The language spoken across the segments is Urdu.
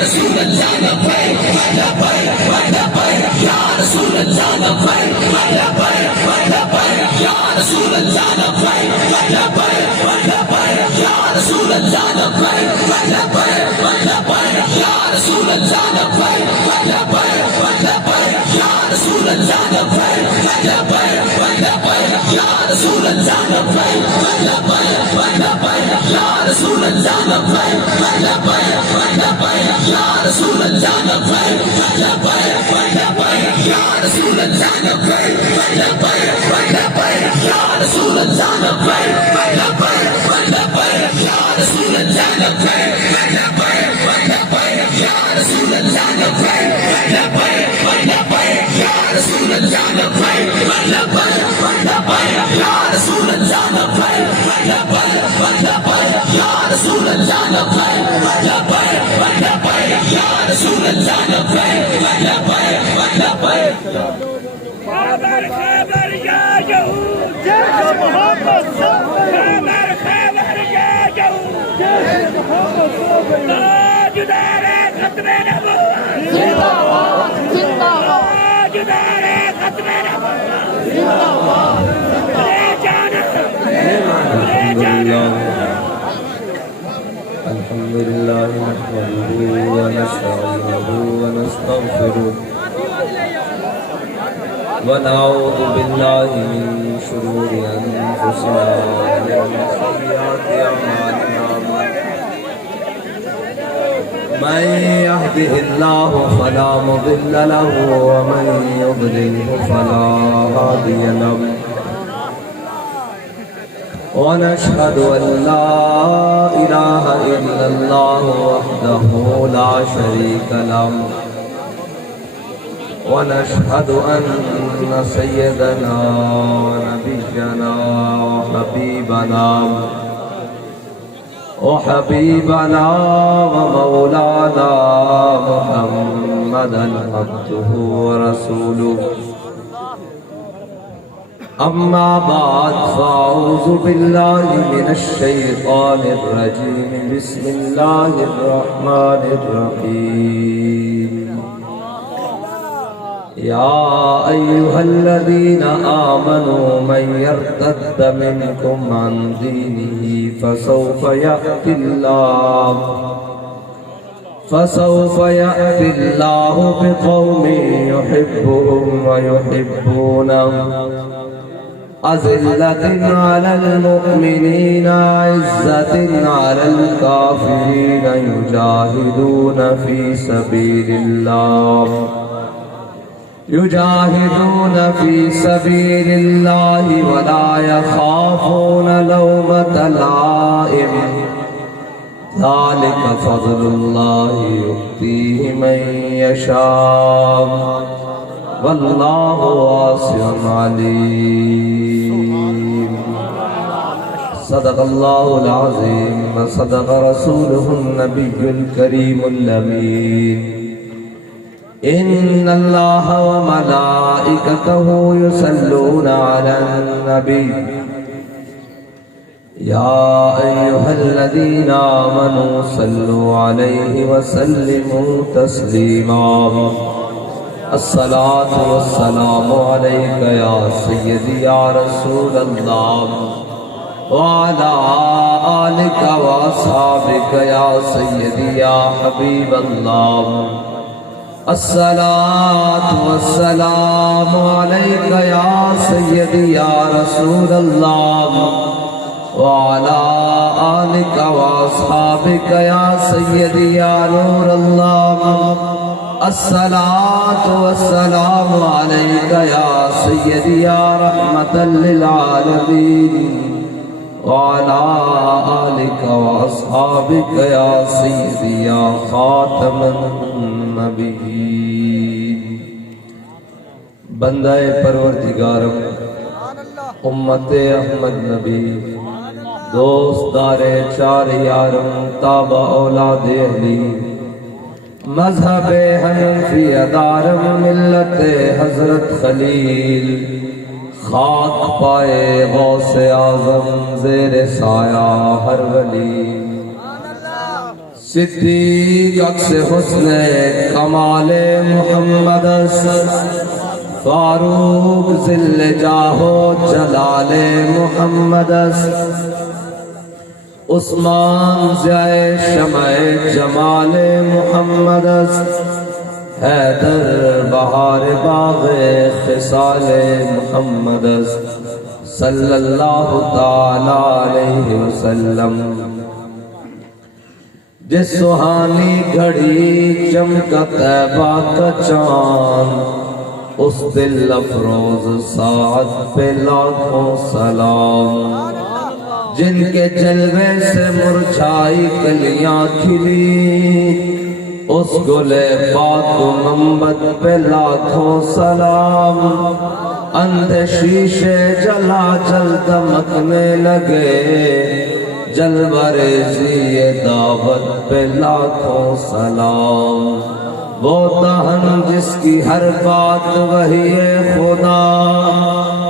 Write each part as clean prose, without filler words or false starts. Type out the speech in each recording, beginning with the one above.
رسول اللہ لبیک لبیک لبیک یا رسول اللہ لبیک لبیک لبیک یا رسول اللہ لبیک لبیک لبیک یا رسول اللہ لبیک لبیک لبیک یا رسول اللہ لبیک لبیک لبیک یا رسول اللہ لبیک لبیک لبیک یا رسول اللہ لبیک لبیک لبیک یا رسول اللہ لبیک لبیک لبیک یا رسول اللہ لبیک لبیک لبیک یا رسول اللہ لبیک لبیک لبیک یا رسول اللہ لبیک لبیک لبیک یا رسول اللہ لبیک لبیک لبیک یا رسول اللہ لبیک لبیک لبیک یا رسول اللہ لبیک لبیک لبیک یا رسول اللہ لبیک لبیک لبیک یا رسول اللہ لبیک لبیک لبیک یا رسول اللہ لبیک لبیک لبیک خیبر خیبر یا یہود جیش محمد خیبر خیبر یا یہود جیش محمد تاجدار ختم نبوت زندہ باد زندہ باد تاجدار ختم نبوت زندہ باد لے جانا لے جانا الحمد لله نحمده ونستعينه ونستغفره ونعوذ بالله من شرور أنفسنا ومن سيئات أعمالنا من يهده الله فلا مضل له ومن يضلله فلا هادي له ونشهد أن لا إله إلا الله وحده لا شريك له ونشهد أن سيدنا ونبينا وحبيبنا ومولانا محمدا عبده ورسوله أما بعد فأعوذ بالله من الشيطان الرجيم بسم الله الرحمن الرحيم يا أيها الذين آمنوا من يرتد منكم عن دينه فسوف يأتي الله بقوم يحبهم ويحبونه أذلة على المؤمنين عزة على الكافرين يجاهدون في سبيل الله ولا يخافون لومة لائم ذلك فضل الله يؤتيه من يشاء والله واسع عليم صدق الله العظيم وصدق رسوله النبي الكريم الأمين إن الله وملائكته يصلون على النبي يا أيها الذين آمنوا صلوا عليه وسلموا تسليما الصلاة والسلام عليك يا سيدي يا رسول الله وعلى آلك وأصحابك يا سيدي يا حبيب الله الصلاة والسلام عليك يا سيدي يا رسول الله وعلى آلك وأصحابك يا سيدي يا نور الله الصلاة والسلام عليك يا سيدي يا رحمة للعالمين وعلى آلك وأصحابك يا سيدي يا خاتم النبيين بندہ پروردگارم امت احمد نبی دوست دار چار یارم تابع اولاد اہلی مذہب حنفی دارم ملت حضرت خلیل خاک پائے غوث اعظم زیر سایہ ہر ولی صدیق عکس حسن کمال محمد فاروق ذل جاہ و جلال محمد عثمان ضیاء شمع جمال محمد حیدر بہار باغ خصال محمد صلی اللہ تعالی علیہ وسلم جس سہانی گھڑی چمکا طیبہ کا چاند اس دل افروز ساعت پہ لاکھوں سلام جن کے جلوے سے مرجھائی کلیاں کھلی اس گل پاک و منبت پہ لاکھوں سلام اندھے شیشے جلا جل دمکنے لگے جلوہ ریزی دعوت پہ لاکھوں سلام وہ دہن جس کی ہر بات وحی خدا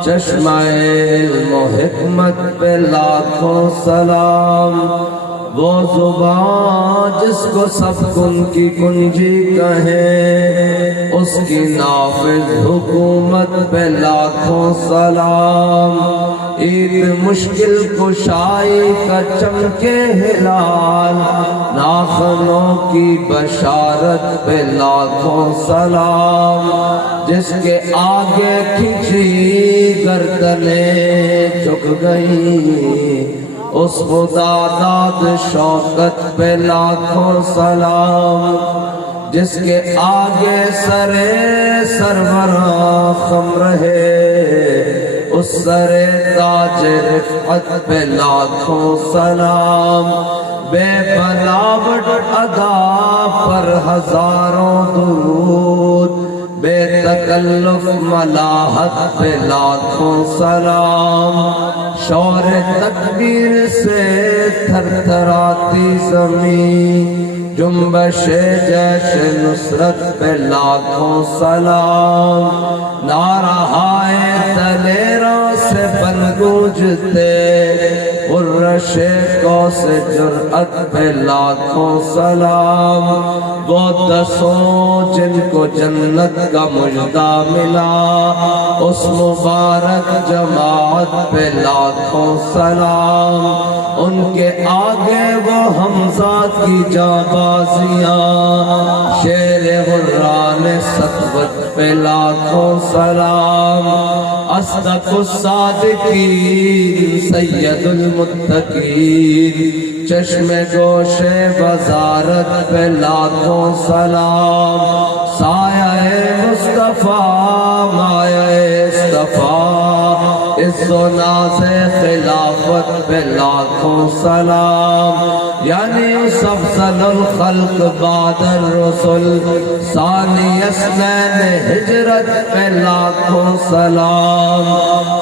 چشمہ علم و حکمت پہ لاکھوں سلام وہ زبان جس کو سب کن کی کنجی کہیں اس کی نافذ حکومت پہ لاکھوں سلام عید مشکل کشائی کا چمکے ہلال ناخنوں کی بشارت پہ لاکھوں سلام جس کے آگے کھچی گردنیں جھک گئی اس خدا داد شوکت پہ لاکھوں سلام جس کے آگے سروراں خم رہے اس سر تاج رفعت پہ لاکھوں سلام بے بناوٹ ادا پر ہزاروں درود بے تکلف ملاحت پہ لاکھوں سلام شور تکبیر سے تھر تھراتی زمین جنبش جیش نصرت پہ لاکھوں سلام نعرہائے دلیروں سے بن گونجتے قرش کو سے جرأت پہ لاکھوں سلام وہ دسوں جن کو جنت کا مجدہ ملا اس مبارک جماعت پہ لاکھوں سلام ان کے آگے وہ حمزہ کی جانبازیاں شیر غران سطوت پہ لاکھوں سلام اصدق الصادقین سید المتقین چشم گوش وزارت پہ لاکھوں سلام سایہ مصطفیٰ مایہ اصطفیٰ عز و ناز خلافت پہ لاکھوں سلام یعنی افضل الخلق بعد الرسل ثانی اثنین ہجرت پہ لاکھوں سلام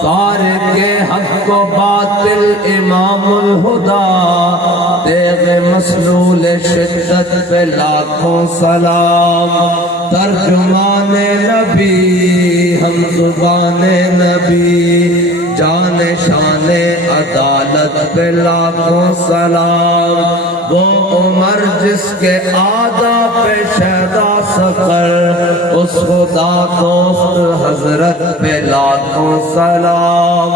فارق حق و باطل امام الہدا تیغ مسلول شدت پہ لاکھوں سلام ترجمان نبی ہم زبان نبی جان شان عدالت پہ لاکھوں سلام وہ عمر جس کے آدھا پہ شہدہ سفر اس خدا دوست حضرت پہ لاکھوں سلام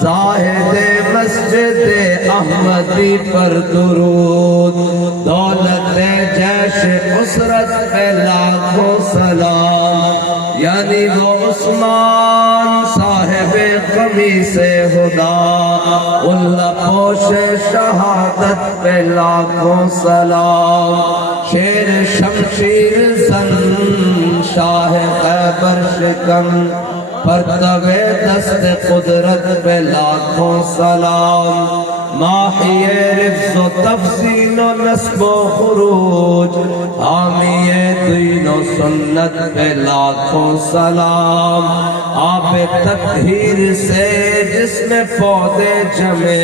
زاہد مسجد احمدی پر درود دولت جیش اسرت پہ لاکھوں سلام یعنی وہ عثمان صاحب قمیص خدا اللہ پوش شہادت پہ لاکھوں سلام شیر شمشیر زن شاہ خیبر شکن پرتو دست قدرت پہ لاکھوں سلام ماحی رفظ و تفصیل و نسب و خروج حامی دین و سنت پہ لاکھوں سلام آپ تطہیر سے جس میں پودے جمے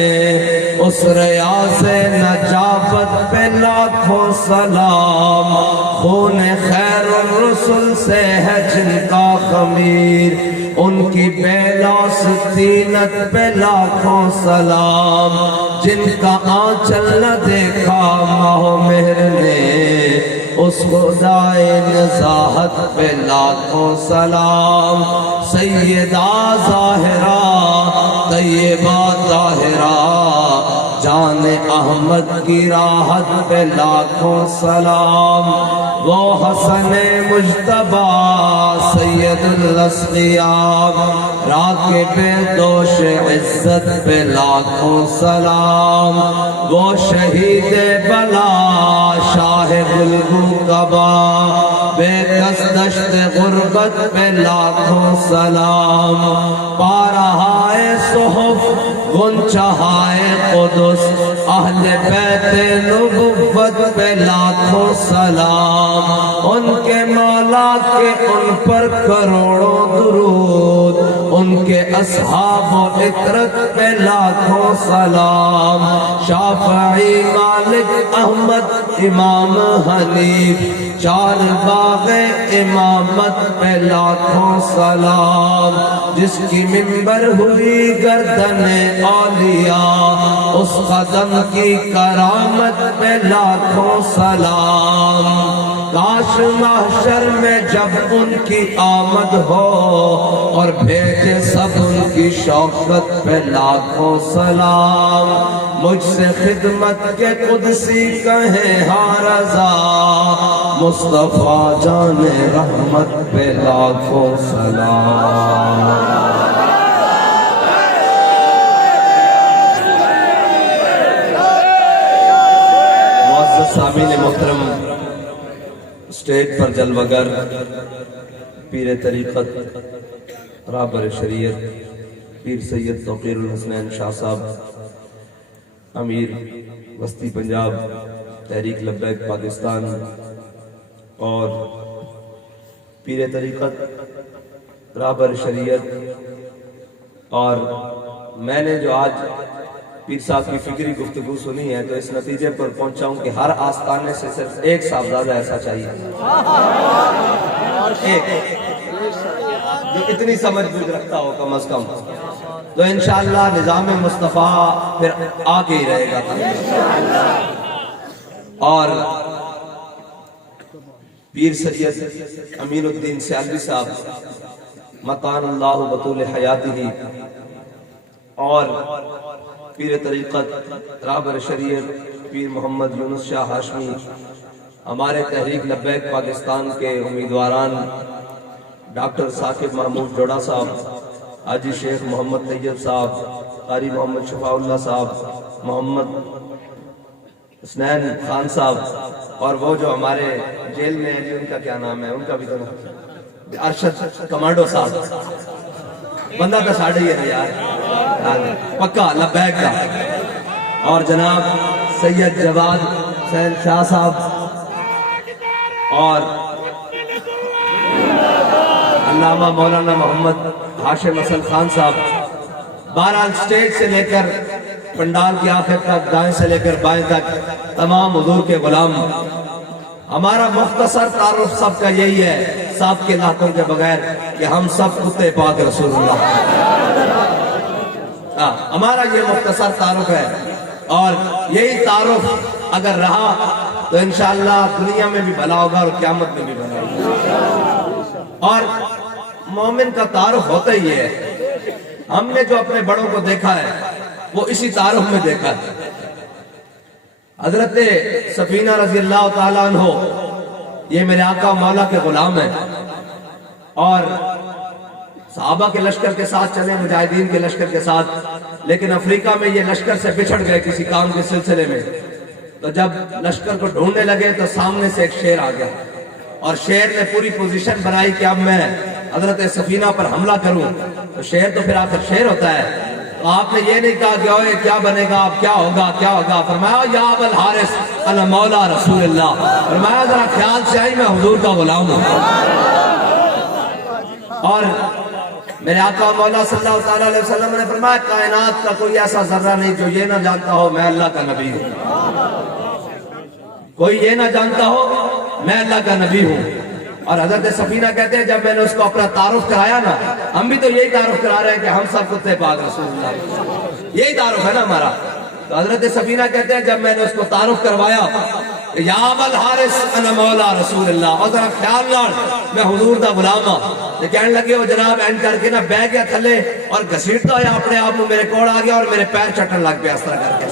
اس ریاض نجابت پہ لاکھوں سلام خون خیر الرسل سے ہے جن کا خمیر ان کی بیلاس تینت پہ لاکھوں سلام جن کا آنچل نہ دیکھا ماہ مہر اس خدائے نزاہت پہ لاکھوں سلام سیدہ ظاہرہ طیبہ طاہرہ جان احمد کی راحت پہ لاکھوں سلام وہ حسن مجتبی سید الاسقیاء راکب دوش عزت پہ لاکھوں سلام وہ شہید بلا شاہ گلگوکبا بے کس دشت غربت پہ لاکھوں سلام پارہائے صحف غنچہائے قدس اہل بیت نبوت پہ لاکھوں سلام ان کے مولا کے ان پر کروڑوں درود ان کے اصحاب و اطرت پہ لاکھوں سلام شافعی مالک احمد امام حنیف چار باغ امامت پہ لاکھوں سلام جس کی منبر ہوئی گردن اولیاء اس قدم کی کرامت پہ لاکھوں سلام کاش محشر میں جب ان کی آمد ہو اور بھیجے سب ان کی شوکت پہ لاکھوں سلام مجھ سے خدمت کے قدسی کہیں ہاں رضا مصطفیٰ جان رحمت پہ لاکھوں سلام سامعین محترم اسٹیج پر جلوگر پیر طریقت رہبر شریعت پیر سید توقیر الحسنین شاہ صاحب امیر وسطی پنجاب تحریک لبیک پاکستان اور پیر طریقت رہبر شریعت اور میں نے جو آج پیر صاحب کی فکری گفتگو سنی ہے تو اس نتیجے پر پہنچا ہوں کہ ہر آستانے سے صرف ایک صاحبزادہ ایسا چاہیے ایک جو اتنی سمجھ بوجھ رکھتا ہو کم از کم تو انشاءاللہ نظام مصطفیٰ پھر آگے ہی رہے گا اور پیر سید امین الدین سیالوی صاحب مکان اللہ بطول حیاتہ اور پیر طریقت رہبر شریعت پیر محمد یونس شاہ ہاشمی ہمارے تحریک لبیک پاکستان کے امیدواران ڈاکٹر ثاقب محمود جوڑا صاحب حاجی شیخ محمد طیب صاحب قاری محمد شفاء اللہ صاحب محمد حسنین خان صاحب اور وہ جو ہمارے جیل میں ہیں ان کا کیا نام ہے ان کا بھی تو ارشد کمانڈو صاحب بندہ کا ساڑھے یہ یار پکا لبیک کا اور جناب سید جواد حسین شاہ صاحب اور علامہ مولانا محمد ہاشم حسن خان صاحب بہرحال سٹیج سے لے کر پنڈال کی آخر تک دائیں سے لے کر بائیں تک تمام حضور کے غلام ہمارا مختصر تعارف سب کا یہی ہے صاحب کے لاکھوں کے بغیر کہ ہم سب کتے پاک رسول اللہ ہمارا یہ مختصر تعارف ہے اور یہی تعارف اگر رہا تو انشاءاللہ دنیا میں بھی بھلا ہوگا اور قیامت میں بھی بھلا ہوگا اور مومن کا تعارف ہوتا ہی ہے ہم نے جو اپنے بڑوں کو دیکھا ہے وہ اسی تعارف میں دیکھا ہے حضرت سفینہ رضی اللہ تعالیٰ عنہ یہ میرے آقا مولا کے غلام ہیں اور صحابہ کے لشکر کے ساتھ چلے مجاہدین کے لشکر کے ساتھ لیکن افریقہ میں یہ لشکر سے بچھڑ گئے کسی کام کے سلسلے میں تو جب لشکر کو ڈھونڈنے لگے تو سامنے سے ایک شیر آ گیا اور شیر نے پوری پوزیشن بنائی کہ اب میں حضرت سفینہ پر حملہ کروں تو شیر تو پھر آخر شیر ہوتا ہے تو آپ نے یہ نہیں کہا کہ اوئے کیا بنے گا اب کیا ہوگا فرمایا یا ابا الحارث انا مولا رسول اللہ فرمایا ذرا خیال سے آئی میں حضور کا غلام ہوں اور میرے آقا مولا صلی اللہ علیہ وسلم نے فرمایا کائنات کا کوئی ایسا ذرہ نہیں جو یہ نہ جانتا ہو میں اللہ کا نبی ہوں کوئی یہ نہ جانتا ہو میں اللہ کا نبی ہوں اور حضرت سفینہ کہتے ہیں جب میں نے اس کو اپنا تعارف کرایا نا ہم بھی تو یہی تعارف کرا رہے ہیں کہ ہم سب کتے پاک رسول اللہ یہی تعارف ہے نا ہمارا تو حضرت سفینہ کہتے ہیں جب میں نے اس کو تعارف کروایا یا ابل حارث انا مولا رسول اللہ، اور ذرا خیال نال میں حضور دا غلام ہاں۔ تے کہنے لگے وہ جناب این کر کے نا بہ گیا تھلے اور گھسیٹتا ہوا اپنے آپ کو میرے کول آ گیا اور میرے پیر چٹن لگ پیا، اس طرح کر کے،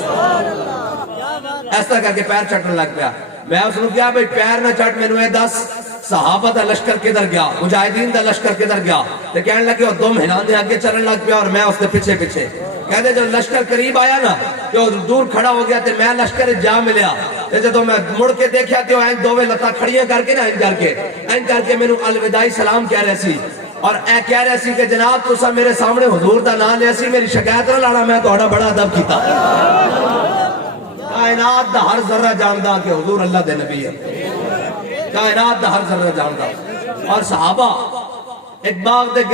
اس طرح کر کے پیر چٹن لگ پیا۔ میں اس نے کہا بھئی پیر نہ چٹ، میں نے دس صحابہ دا لشکر کدھر گیا، مجاہدین دا لشکر کدھر گیا؟ تے کہنے لگے وہ دم ہلاندے آگے چلن لگ پیا اور میں اس کے پیچھے پیچھے۔ کہتے جب لشکر قریب آیا نا کہ وہ دور کھڑا ہو گیا تے میں لشکر جا ملیا، تے جب میں مڑ کے دیکھا تے وہ این دوویں لتاں کھڑیاں کر کے نا این کر کے مینوں الوداعی سلام کہہ رہے سی، اور اے کہہ رہے سی کہ جناب تساں میرے سامنے حضور دا نام لیا سی، میری شکایت نہ لانا، میں تہاڈا بڑا ادب کیتا۔ کائنات دا ہر ذرہ جاندا کہ حضور اللہ دے نبی ہے، کائنات دا ہر ذرہ جاندا۔ اور صحابہ ایک باغ دے